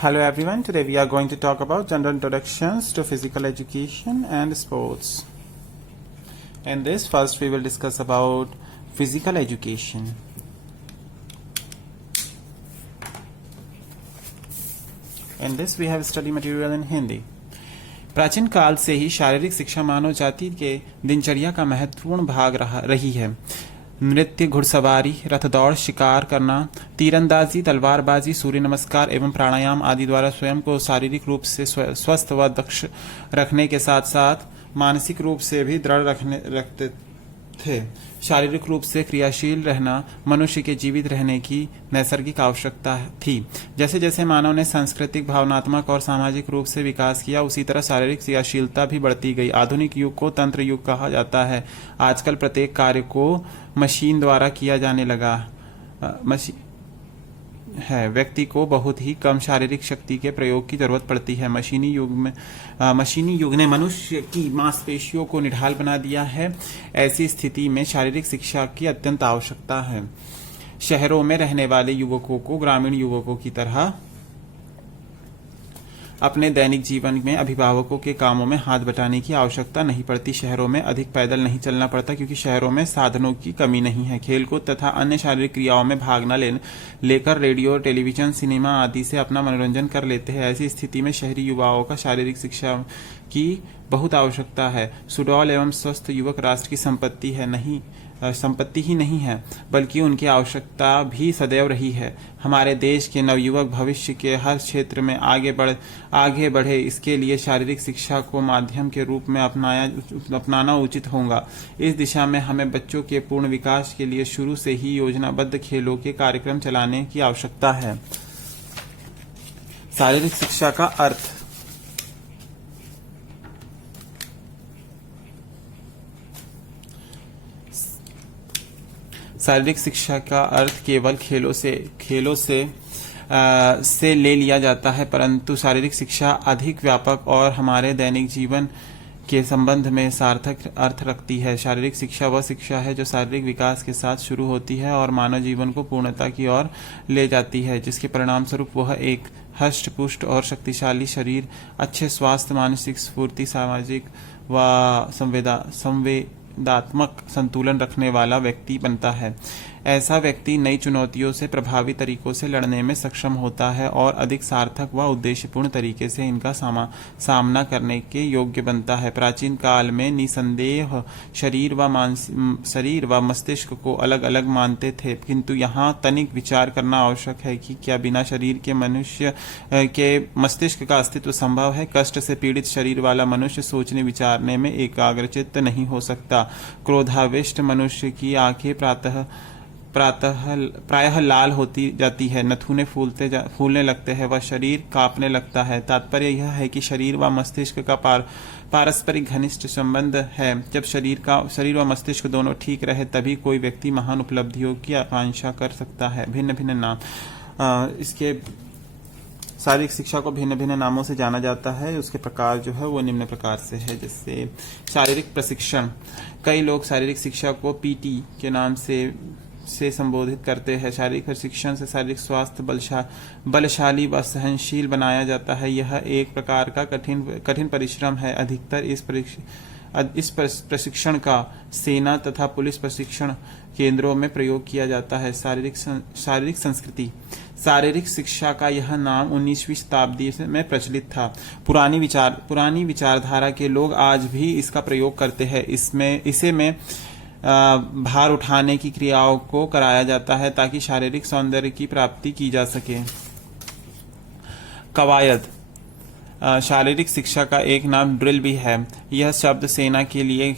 Hello everyone, today we are going to talk about general introductions to physical education and sports. In this, first we will discuss about physical education. In this we have study material in Hindi. प्राचीन काल से ही शारीरिक शिक्षा मानव जाति के दिनचर्या का महत्वपूर्ण भाग रही है। नृत्य, घुड़सवारी, रथ दौड़, शिकार करना, तीरंदाजी, तलवारबाजी, सूर्य नमस्कार एवं प्राणायाम आदि द्वारा स्वयं को शारीरिक रूप से स्वस्थ व दक्ष रखने के साथ साथ मानसिक रूप से भी दृढ़ रखते थे। शारीरिक रूप से क्रियाशील रहना मनुष्य के जीवित रहने की नैसर्गिक आवश्यकता थी। जैसे जैसे मानव ने सांस्कृतिक, भावनात्मक और सामाजिक रूप से विकास किया, उसी तरह शारीरिक क्रियाशीलता भी बढ़ती गई। आधुनिक युग को तंत्र युग कहा जाता है। आजकल प्रत्येक कार्य को मशीन द्वारा किया जाने लगा है। व्यक्ति को बहुत ही कम शारीरिक शक्ति के प्रयोग की जरूरत पड़ती है। मशीनी युग ने मनुष्य की मांसपेशियों को निढाल बना दिया है। ऐसी स्थिति में शारीरिक शिक्षा की अत्यंत आवश्यकता है। शहरों में रहने वाले युवकों को ग्रामीण युवकों की तरह अपने दैनिक जीवन में अभिभावकों के कामों में हाथ बटाने की आवश्यकता नहीं पड़ती। शहरों में अधिक पैदल नहीं चलना पड़ता क्योंकि शहरों में साधनों की कमी नहीं है। खेलकूद तथा अन्य शारीरिक क्रियाओं में भाग न लेकर रेडियो, टेलीविजन, सिनेमा आदि से अपना मनोरंजन कर लेते हैं। ऐसी स्थिति में शहरी युवाओं का शारीरिक शिक्षा की बहुत आवश्यकता है। सुडौल एवं स्वस्थ युवक राष्ट्र की संपत्ति ही नहीं है, बल्कि उनकी आवश्यकता भी सदैव रही है। हमारे देश के नवयुवक भविष्य के हर क्षेत्र में आगे बढ़े, इसके लिए शारीरिक शिक्षा को माध्यम के रूप में अपनाना उचित होगा। इस दिशा में हमें बच्चों के पूर्ण विकास के लिए शुरू से ही योजनाबद्ध खेलों के कार्यक्रम चलाने की आवश्यकता है। शारीरिक शिक्षा का अर्थ। शारीरिक शिक्षा का अर्थ केवल खेलों से ले लिया जाता है, परंतु शारीरिक शिक्षा अधिक व्यापक और हमारे दैनिक जीवन के संबंध में सार्थक अर्थ रखती है। शारीरिक शिक्षा वह शिक्षा है जो शारीरिक विकास के साथ शुरू होती है और मानव जीवन को पूर्णता की ओर ले जाती है, जिसके परिणाम स्वरूप वह एक हष्ट पुष्ट और शक्तिशाली शरीर, अच्छे स्वास्थ्य, मानसिक स्फूर्ति, सामाजिक व संवेदात्मक संतुलन रखने वाला व्यक्ति बनता है। ऐसा व्यक्ति नई चुनौतियों से प्रभावी तरीकों से लड़ने में सक्षम होता है और अधिक सार्थक व उद्देश्यपूर्ण तरीके से इनका सामना करने के योग्य बनता है। प्राचीन काल में निसंदेह शरीर व मस्तिष्क को अलग अलग मानते थे, किंतु यहाँ तनिक विचार करना आवश्यक है कि क्या बिना शरीर के मनुष्य के मस्तिष्क का अस्तित्व संभव है। कष्ट से पीड़ित शरीर वाला मनुष्य सोचने विचारने में एकाग्रचित्त नहीं हो सकता। क्रोधाविष्ट मनुष्य की आंखें प्रायः लाल होती जाती है, नथुने फूलने लगते हैं, वह शरीर कांपने लगता है। तात्पर्य यह है कि शरीर व मस्तिष्क का पारस्परिक घनिष्ठ संबंध है। जब शरीर व मस्तिष्क दोनों ठीक रहे, तभी कोई व्यक्ति महान उपलब्धियों की आकांक्षा कर सकता है। भिन्न भिन्न नाम इसके शारीरिक शिक्षा को भिन्न भिन्न नामों से जाना जाता है। उसके प्रकार जो है वो निम्न प्रकार से है। जैसे शारीरिक प्रशिक्षण। कई लोग शारीरिक शिक्षा को पीटी के नाम से संबोधित करते हैं। शारीरिक प्रशिक्षण से शारीरिक स्वास्थ्य बलशाली व सहनशील बनाया जाता है। यह एक प्रकार का कठिन परिश्रम है। अधिकतर इस प्रशिक्षण का सेना तथा पुलिस प्रशिक्षण केंद्रों में प्रयोग किया जाता है। शारीरिक संस्कृति। शारीरिक शिक्षा का यह नाम 19वीं शताब्दी में प्रचलित था। पुरानी विचारधारा के लोग आज भी इसका प्रयोग करते हैं। इसे में भार उठाने की क्रियाओं को कराया जाता है ताकि शारीरिक सौंदर्य की प्राप्ति की जा सके। कवायद। शारीरिक शिक्षा का एक नाम ड्रिल भी है। यह शब्द सेना के लिए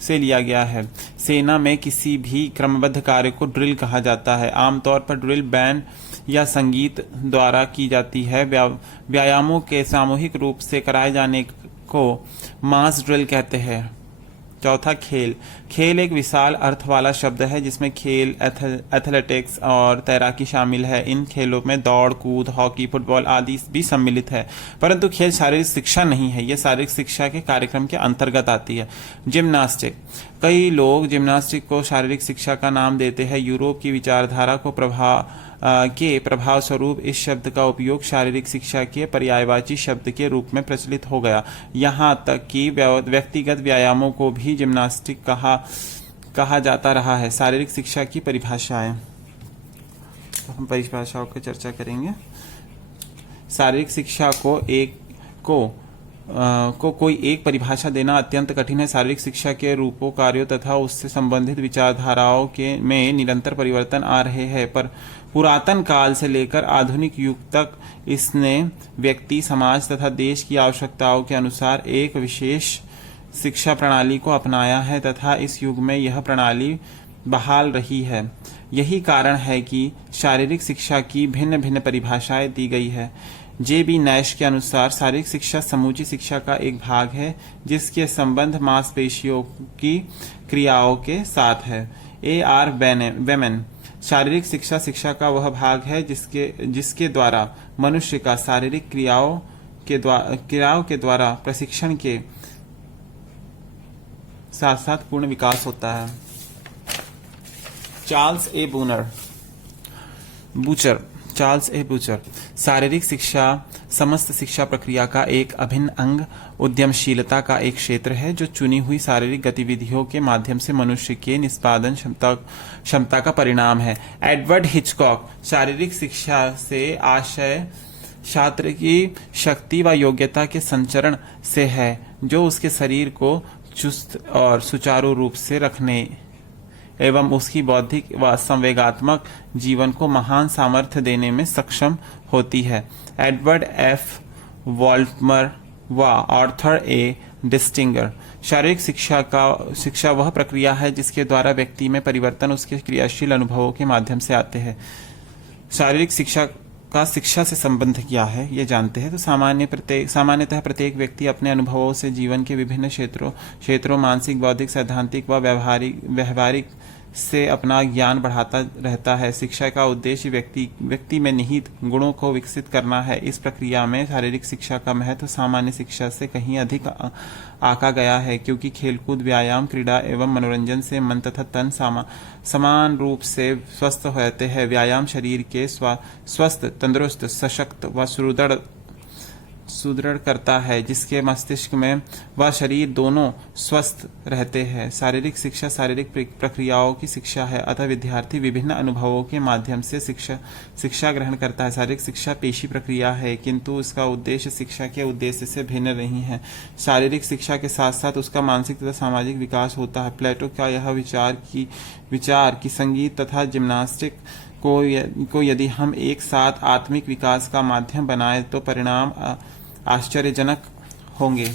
से लिया गया है। सेना में किसी भी क्रमबद्ध कार्य को ड्रिल कहा जाता है। आमतौर पर ड्रिल बैंड या संगीत द्वारा की जाती है। व्यायामों के सामूहिक रूप से कराए जाने को मास ड्रिल कहते हैं। चौथा, खेल एक विशाल अर्थ वाला शब्द है जिसमें खेल, एथलेटिक्स और तैराकी शामिल है। इन खेलों में दौड़, कूद, हॉकी, फुटबॉल आदि भी सम्मिलित है, परंतु खेल शारीरिक शिक्षा नहीं है। यह शारीरिक शिक्षा के कार्यक्रम के अंतर्गत आती है। जिम्नास्टिक। कई लोग जिम्नास्टिक को शारीरिक शिक्षा का नाम देते हैं। यूरोप की विचारधारा को के प्रभाव स्वरूप इस शब्द का उपयोग शारीरिक शिक्षा के पर्यायवाची शब्द के रूप में प्रचलित हो गया। यहाँ तक कि व्यक्तिगत व्यायामों को भी जिम्नास्टिक कहा जाता रहा है। शारीरिक शिक्षा की परिभाषाएं, तो हम परिभाषाओं की चर्चा करेंगे। शारीरिक शिक्षा को कोई एक परिभाषा देना अत्यंत कठिन है। शारीरिक शिक्षा के रूपों, कार्यों तथा उससे संबंधित विचारधाराओं में निरंतर परिवर्तन आ रहे हैं, पर पुरातन काल से लेकर आधुनिक युग तक इसने व्यक्ति, समाज तथा देश की आवश्यकताओं के अनुसार एक विशेष शिक्षा प्रणाली को अपनाया है तथा इस युग में यह प्रणाली बहाल रही है। यही कारण है कि शारीरिक शिक्षा की भिन्न भिन्न परिभाषाएं दी गई है। जे.बी. नैश के अनुसार शारीरिक शिक्षा समूची शिक्षा का एक भाग है जिसके संबंध मांसपेशियों की क्रियाओं के साथ है। A.R. वेमन, शारीरिक शिक्षा शिक्षा का वह भाग है जिसके द्वारा मनुष्य का शारीरिक क्रियाओं के द्वारा प्रशिक्षण के साथ साथ पूर्ण विकास होता है। चार्ल्स ए बूचर, शारीरिक शिक्षा समस्त शिक्षा प्रक्रिया का एक अभिन्न अंग, उद्यमशीलता का एक क्षेत्र है जो चुनी हुई शारीरिक गतिविधियों के माध्यम से मनुष्य के निष्पादन क्षमता का परिणाम है। एडवर्ड हिचकॉक, शारीरिक शिक्षा से आशय छात्र की शक्ति व योग्यता के संचरण से है जो उसके शरीर को चुस्त और सुचारू रूप से रखने एवं उसकी बौद्धिक व संवेगात्मक जीवन को महान सामर्थ्य देने में सक्षम होती है। Edward F. वॉल्टमर व आर्थर ए. डिस्टिंगर, शारीरिक शिक्षा वह प्रक्रिया है जिसके द्वारा व्यक्ति में परिवर्तन उसके क्रियाशील अनुभवों के माध्यम से आते हैं। शारीरिक शिक्षा का शिक्षा से संबंध क्या है ये जानते हैं तो सामान्यतः प्रत्येक व्यक्ति अपने अनुभवों से जीवन के विभिन्न क्षेत्रों मानसिक, बौद्धिक, सैद्धांतिक व व्यवहारिक से अपना ज्ञान बढ़ाता रहता है। शिक्षा का उद्देश्य व्यक्ति में निहित गुणों को विकसित करना है। इस प्रक्रिया में शारीरिक शिक्षा का महत्व सामान्य शिक्षा से कहीं अधिक आंका गया है क्योंकि खेलकूद, व्यायाम, क्रीड़ा एवं मनोरंजन से मन तथा तन समान रूप से स्वस्थ रहते हैं। व्यायाम शरीर के स्वस्थ, तंदुरुस्त, सशक्त व सुदृढ़ करता है जिसके मस्तिष्क में व शरीर दोनों स्वस्थ रहते हैं। शारीरिक शिक्षा शारीरिक प्रक्रियाओं की शिक्षा है, अतः विद्यार्थी विभिन्न अनुभवों के माध्यम से शिक्षा ग्रहण करता है। शारीरिक शिक्षा पेशी प्रक्रिया है किंतु उसका उद्देश्य शिक्षा के उद्देश्य से भिन्न नहीं है। शारीरिक शिक्षा के साथ साथ उसका मानसिक तथा सामाजिक विकास होता है। प्लेटो का यह विचार की संगीत तथा जिम्नास्टिक को यदि हम एक साथ आत्मिक विकास का माध्यम बनाए तो परिणाम आश्चर्यजनक होंगे।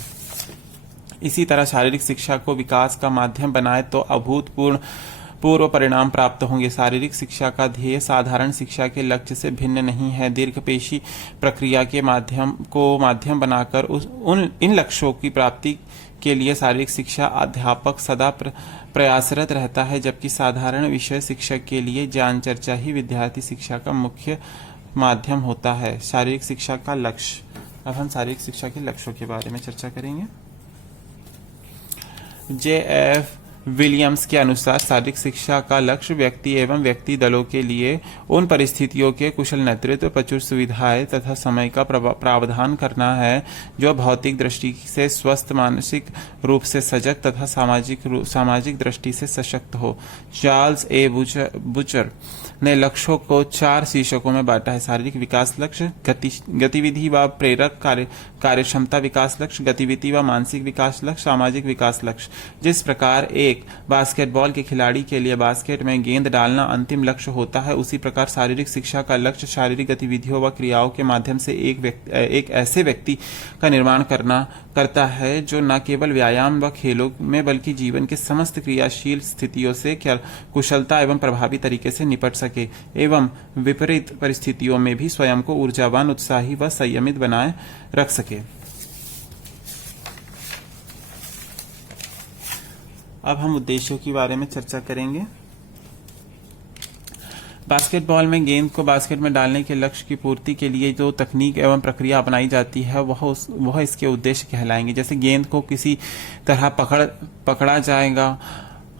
इसी तरह शारीरिक शिक्षा को विकास का माध्यम बनाए तो अभूतपूर्व परिणाम प्राप्त होंगे। शारीरिक शिक्षा का ध्येय साधारण शिक्षा के लक्ष्य से भिन्न नहीं है। दीर्घपेशी प्रक्रिया के माध्यम बनाकर इन लक्ष्यों की प्राप्ति के लिए शारीरिक शिक्षा अध्यापक सदा प्रयासरत रहता है, जबकि साधारण विषय शिक्षक के लिए ज्ञान चर्चा ही विद्यार्थी शिक्षा का मुख्य माध्यम होता है। शारीरिक शिक्षा का लक्ष्य, अब हम शारीरिक शिक्षा के लक्ष्यों के बारे में चर्चा करेंगे। J.F. विलियम्स के अनुसार शारीरिक शिक्षा का लक्ष्य व्यक्ति एवं व्यक्ति दलों के लिए उन परिस्थितियों के कुशल नेतृत्व, प्रचुर सुविधाएं तथा समय का प्रावधान करना है जो भौतिक दृष्टि से स्वस्थ, मानसिक रूप से सजग तथा सामाजिक दृष्टि से सशक्त हो। चार्ल्स ए. बूचर ने लक्ष्यों को 4 शीर्षकों में बांटा है। शारीरिक विकास लक्ष्य, गतिविधि व प्रेरक कार्यक्षमता विकास लक्ष्य, गतिविधि व मानसिक विकास लक्ष्य, सामाजिक विकास लक्ष्य। जिस प्रकार एक बास्केटबॉल के खिलाड़ी के लिए बास्केट में गेंद डालना अंतिम लक्ष्य होता है, उसी प्रकार शारीरिक शिक्षा का लक्ष्य शारीरिक गतिविधियों व क्रियाओं के माध्यम से एक ऐसे व्यक्ति का निर्माण करता है जो न केवल व्यायाम व खेलों में बल्कि जीवन के समस्त क्रियाशील स्थितियों से कुशलता एवं प्रभावी तरीके से निपट सके एवं विपरीत परिस्थितियों में भी स्वयं को ऊर्जावान, उत्साही व संयमित बनाए रख सके। अब हम उद्देश्यों के बारे में चर्चा करेंगे। बास्केटबॉल में गेंद को बास्केट में डालने के लक्ष्य की पूर्ति के लिए जो तकनीक एवं प्रक्रिया अपनाई जाती है वह इसके उद्देश्य कहलाएंगे। जैसे गेंद को किसी तरह पकड़ा जाएगा,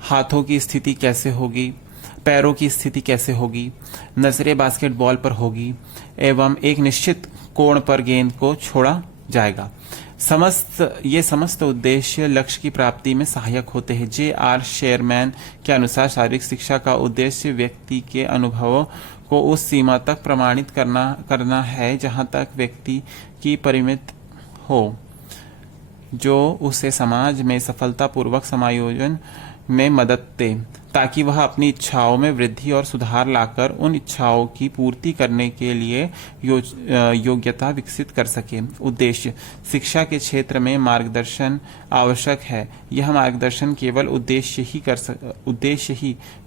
हाथों की स्थिति कैसे होगी, पैरों की स्थिति कैसे होगी, नजरें बास्केटबॉल पर होगी एवं एक निश्चित कोण पर गेंद को छोड़ा जाएगा। ये समस्त उद्देश्य लक्ष्य की प्राप्ति में सहायक होते हैं। J.R. शेरमैन के अनुसार शारीरिक शिक्षा का उद्देश्य व्यक्ति के अनुभवों को उस सीमा तक प्रमाणित करना है जहां तक व्यक्ति की परिमित हो, जो उसे समाज में सफलतापूर्वक समायोजन में मदद दे, ताकि वह अपनी इच्छाओं में वृद्धि और सुधार लाकर उन इच्छाओं की पूर्ति करने के लिए योग्यता विकसित कर सके। उद्देश्य शिक्षा के क्षेत्र में मार्गदर्शन आवश्यक है। यह मार्गदर्शन केवल उद्देश्य ही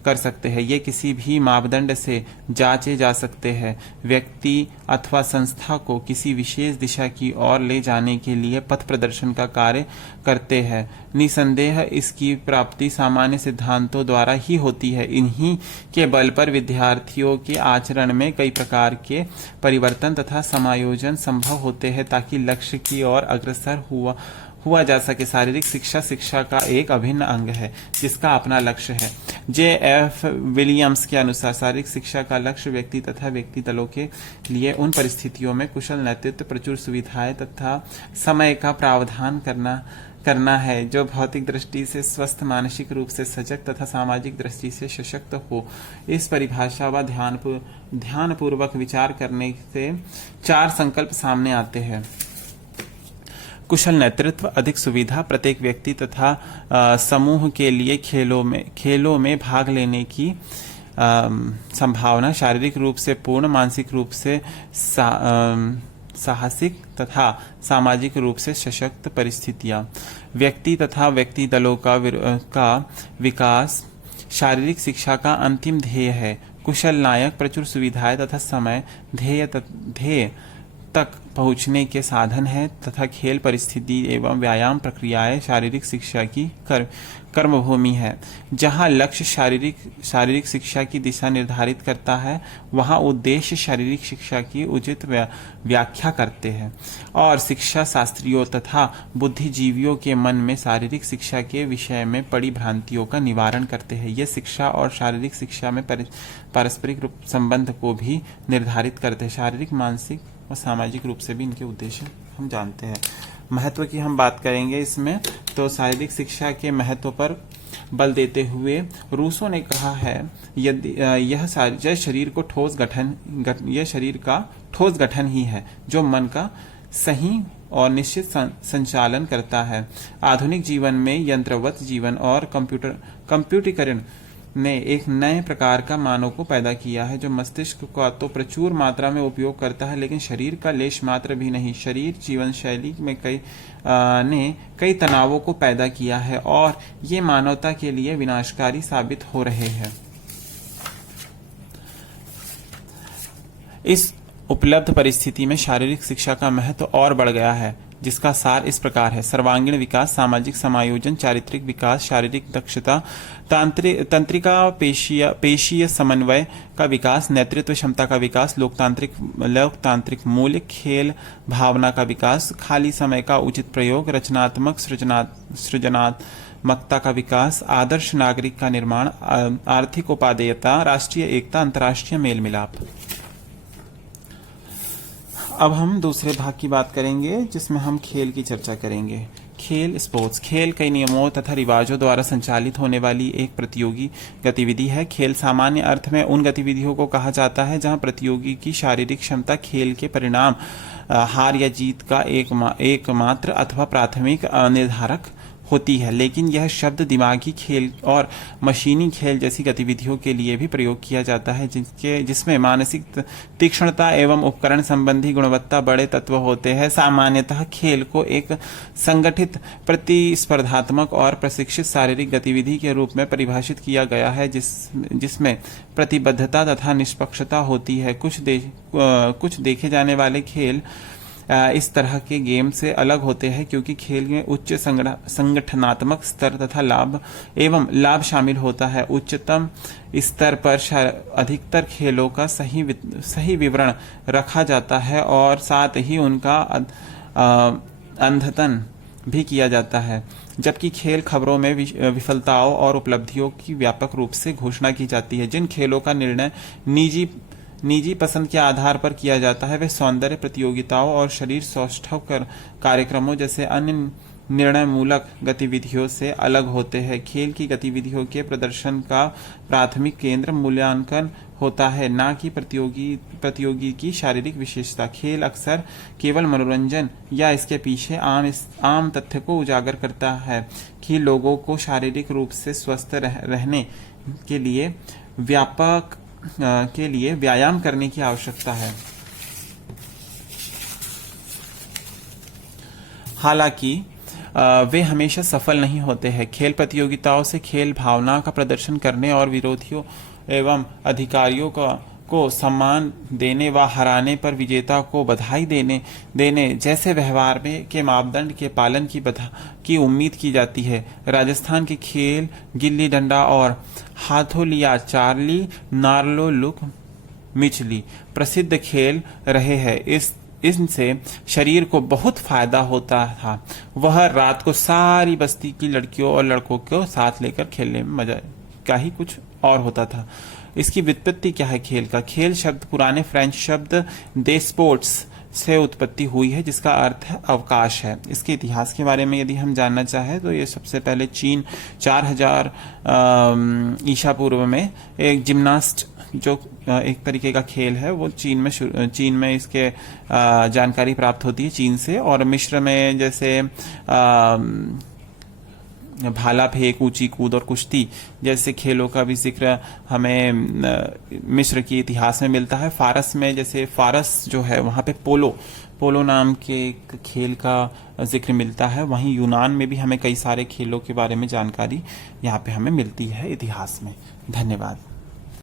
कर सकते हैं। ये किसी भी मापदंड से जांचे जा सकते हैं। व्यक्ति अथवा संस्था को किसी विशेष दिशा की ओर ले जाने के लिए पथ प्रदर्शन का कार्य करते हैं। निसंदेह इसकी प्राप्ति सामान्य सिद्धांतों द्वारा ही होती है। इन्हीं के बल पर विद्यार्थियों के आचरण में कई प्रकार के परिवर्तन तथा समायोजन संभव होते हैं, ताकि लक्ष्य की ओर अग्रसर हुआ जा सके। शारीरिक शिक्षा का एक अभिन्न अंग है जिसका अपना लक्ष्य है। J.F. विलियम्स के अनुसार शारीरिक शिक्षा का लक्ष्य व्यक्ति तथा व्यक्ति दलों के लिए उन परिस्थितियों में कुशल नेतृत्व, प्रचुर सुविधाएं तथा समय का प्रावधान करना है जो भौतिक दृष्टि से स्वस्थ, मानसिक रूप से सजग तथा सामाजिक दृष्टि से सशक्त हो। इस परिभाषा व ध्यानपूर्वक विचार करने से 4 संकल्प सामने आते हैं। कुशल नेतृत्व, अधिक सुविधा, प्रत्येक व्यक्ति तथा समूह के लिए खेलों में भाग लेने की संभावना, शारीरिक रूप से पूर्ण, मानसिक रूप से साहसिक तथा सामाजिक रूप से सशक्त परिस्थितियां। व्यक्ति तथा व्यक्ति दलों का विकास शारीरिक शिक्षा का अंतिम ध्येय है। कुशल नायक, प्रचुर सुविधाएं तथा समय ध्येय तक पहुंचने के साधन है तथा खेल, परिस्थिति एवं व्यायाम प्रक्रियाएं शारीरिक शिक्षा की कर्मभूमि है। जहां लक्ष्य शारीरिक शिक्षा की दिशा निर्धारित करता है, वहां उद्देश्य शारीरिक शिक्षा की उचित व्याख्या करते हैं और शिक्षा शास्त्रियों तथा बुद्धिजीवियों के मन में शारीरिक शिक्षा के विषय में पड़ी भ्रांतियों का निवारण करते हैं। ये शिक्षा और शारीरिक शिक्षा में पारस्परिक संबंध को भी निर्धारित करते हैं। शारीरिक, मानसिक और सामाजिक रूप से भी इनके उद्देश्य हम जानते हैं। महत्व की हम बात करेंगे इसमें, तो शारीरिक शिक्षा के महत्व पर बल देते हुए रूसो ने कहा है, यदि यह शरीर का ठोस गठन ही है जो मन का सही और निश्चित संचालन करता है। आधुनिक जीवन में यंत्रवत जीवन और कंप्यूटरीकरण ने एक नए प्रकार का मानव को पैदा किया है, जो मस्तिष्क का तो प्रचुर मात्रा में उपयोग करता है, लेकिन शरीर का लेश मात्र भी नहीं। शरीर जीवन शैली में कई तनावों को पैदा किया है और ये मानवता के लिए विनाशकारी साबित हो रहे हैं। इस उपलब्ध परिस्थिति में शारीरिक शिक्षा का महत्व और बढ़ गया है, जिसका सार इस प्रकार है: सर्वांगीण विकास, सामाजिक समायोजन, चारित्रिक विकास, शारीरिक दक्षता, तंत्रिका पेशीय समन्वय का विकास, नेतृत्व क्षमता का विकास, लोकतांत्रिक मूल्य, खेल भावना का विकास, खाली समय का उचित प्रयोग, रचनात्मक सृजनात्मकता का विकास, आदर्श नागरिक का निर्माण, आर्थिक उपादेयता, राष्ट्रीय एकता, अंतर्राष्ट्रीय मेल मिलाप। अब हम दूसरे भाग की बात करेंगे, जिसमें हम खेल की चर्चा करेंगे। स्पोर्ट्स खेल कई नियमों तथा रिवाजों द्वारा संचालित होने वाली एक प्रतियोगी गतिविधि है। खेल सामान्य अर्थ में उन गतिविधियों को कहा जाता है जहां प्रतियोगी की शारीरिक क्षमता खेल के परिणाम, हार या जीत का एकमात्र अथवा प्राथमिक निर्धारक होती है। लेकिन यह शब्द दिमागी खेल और मशीनी खेल जैसी गतिविधियों के लिए भी प्रयोग किया जाता है, जिसमें मानसिक तीक्ष्णता एवं उपकरण संबंधी गुणवत्ता बड़े तत्व होते हैं। सामान्यतः खेल को एक संगठित, प्रतिस्पर्धात्मक और प्रशिक्षित शारीरिक गतिविधि के रूप में परिभाषित किया गया है, जिसमें प्रतिबद्धता तथा निष्पक्षता होती है। कुछ देखे जाने वाले खेल इस तरह के गेम से अलग होते हैं, क्योंकि खेल में उच्च संगठनात्मक स्तर तथा लाभ शामिल होता है। उच्चतम स्तर पर अधिकतर खेलों का सही विवरण रखा जाता है और साथ ही उनका अद्यतन भी किया जाता है, जबकि खेल खबरों में विफलताओं और उपलब्धियों की व्यापक रूप से घोषणा की जाती है। जिन खेलों का निर्णय निजी पसंद के आधार पर किया जाता है वे सौंदर्य प्रतियोगिताओं और शरीर सौष्ठव कार्यक्रमों जैसे अन्य निर्णय मूलक गतिविधियों से अलग होते हैं। खेल की गतिविधियों के प्रदर्शन का प्राथमिक केंद्र मूल्यांकन होता है, ना कि प्रतियोगी की शारीरिक विशेषता। खेल अक्सर केवल मनोरंजन या इसके पीछे आम तथ्य को उजागर करता है कि लोगों को शारीरिक रूप से स्वस्थ रहने के लिए व्यायाम करने की आवश्यकता है। हालांकि वे हमेशा सफल नहीं होते हैं। खेल प्रतियोगिताओं से खेल भावना का प्रदर्शन करने और विरोधियों एवं अधिकारियों को सम्मान देने व हराने पर विजेता को बधाई देने जैसे व्यवहार के मापदंड के पालन की उम्मीद की जाती है। राजस्थान के खेल गिल्ली डंडा और हाथोलिया चार्ली नार्लो लुक मिचली प्रसिद्ध खेल रहे हैं। इनसे शरीर को बहुत फायदा होता था। वह रात को सारी बस्ती की लड़कियों और लड़कों को साथ लेकर खेलने में मजा का ही कुछ और होता था। इसकी व्युत्पत्ति क्या है खेल का? खेल शब्द पुराने फ्रेंच शब्द दे स्पोर्ट्स से उत्पत्ति हुई है, जिसका अर्थ है अवकाश है। इसके इतिहास के बारे में यदि हम जानना चाहें तो ये सबसे पहले चीन 4000 ईसा पूर्व में एक जिम्नास्ट जो एक तरीके का खेल है वो चीन में इसके जानकारी प्राप्त होती है चीन से। और मिस्र में जैसे भाला फेंक, ऊंची कूद और कुश्ती जैसे खेलों का भी जिक्र हमें मिस्र के इतिहास में मिलता है। फारस में जैसे फारस जो है वहाँ पे पोलो नाम के एक खेल का जिक्र मिलता है। वहीं यूनान में भी हमें कई सारे खेलों के बारे में जानकारी यहाँ पे हमें मिलती है इतिहास में। धन्यवाद।